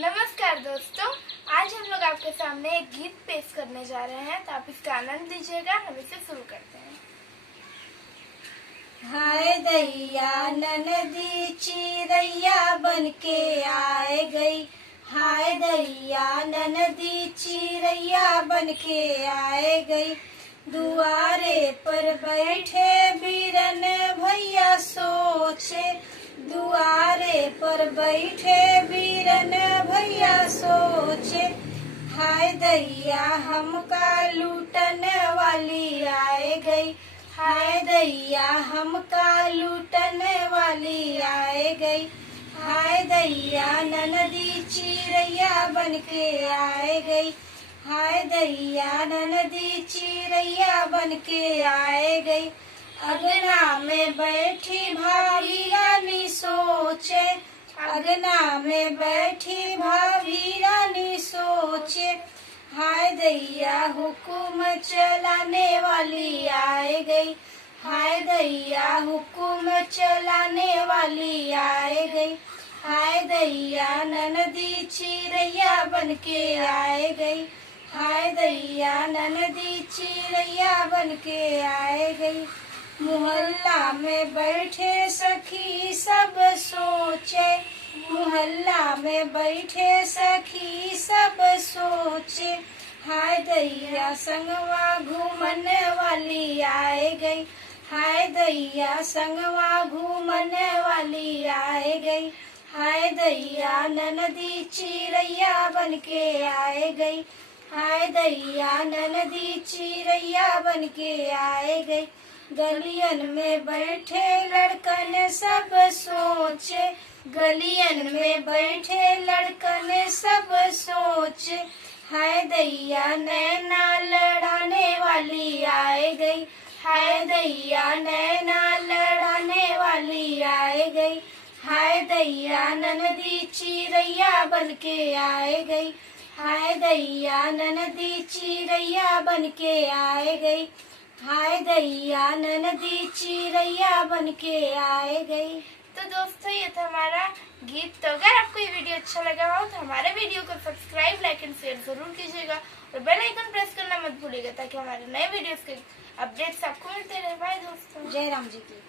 नमस्कार दोस्तों, आज हम लोग आपके सामने एक गीत पेश करने जा रहे हैं, तो आप इसका आनंद लीजिएगा। हम इसे शुरू करते हैं। हाय दैया ननदी चिरैया बनके आए गई। हाय दैया ननदी चिरैया बनके आए गई। दुआरे पर बैठे बीरन भैया सोचे। दुआरे पर बैठे बीरन भैया सोचे। हाय दैया हमका लूटन वाली आए गई। हाय दैया हमका लूटन वाली आए गई। हाय दैया ननदी चिरैया बनके आए गई। हाय दैया ननदी चिरैया बनके आए गई। अगना में बैठी भाभी रानी सोचे। अगना में बैठी भाभी रानी सोचे। हाय दैया हुकुम चलाने वाली आए गई। हाय दैया हुकुम चलाने वाली आए गई। हाय दैया ननदी चिरैया बनके आए गई। हाय दैया ननदी चिरैया बनके आए गई। मोहल्ला में बैठे सखी सब सोचे। मोहल्ला में बैठे सखी सब सोचे। हाय दैया संगवा घूमन वाली आए गई। हाय दैया संगवा घूमन वाली आए गई। हाय दैया ननदी चिरैया बनके आए गई। हाय दैया ननदी चिरैया बनके आए गई। गलियन में बैठे लड़कन सब सोचे। गलियन में बैठे लड़कन सब सोचे। हाय दैया नैना लड़ाने वाली आए गई। हाय दैया नैना लड़ाने वाली आए गई। हाय दैया ननदी चिरैया बनके आए गई। हाय दैया ननदी चिरैया बनके आए गई। हाय दैया ननदी चिरैया बनके आए गई। तो दोस्तों, ये था हमारा गीत। तो अगर आपको ये वीडियो अच्छा लगा हो तो हमारे वीडियो को सब्सक्राइब, लाइक एंड शेयर जरूर कीजिएगा और बेल आइकन प्रेस करना मत भूलिएगा, ताकि हमारे नए वीडियोस के अपडेट्स आपको मिलते रहे। बाय दोस्तों। जय राम जी की।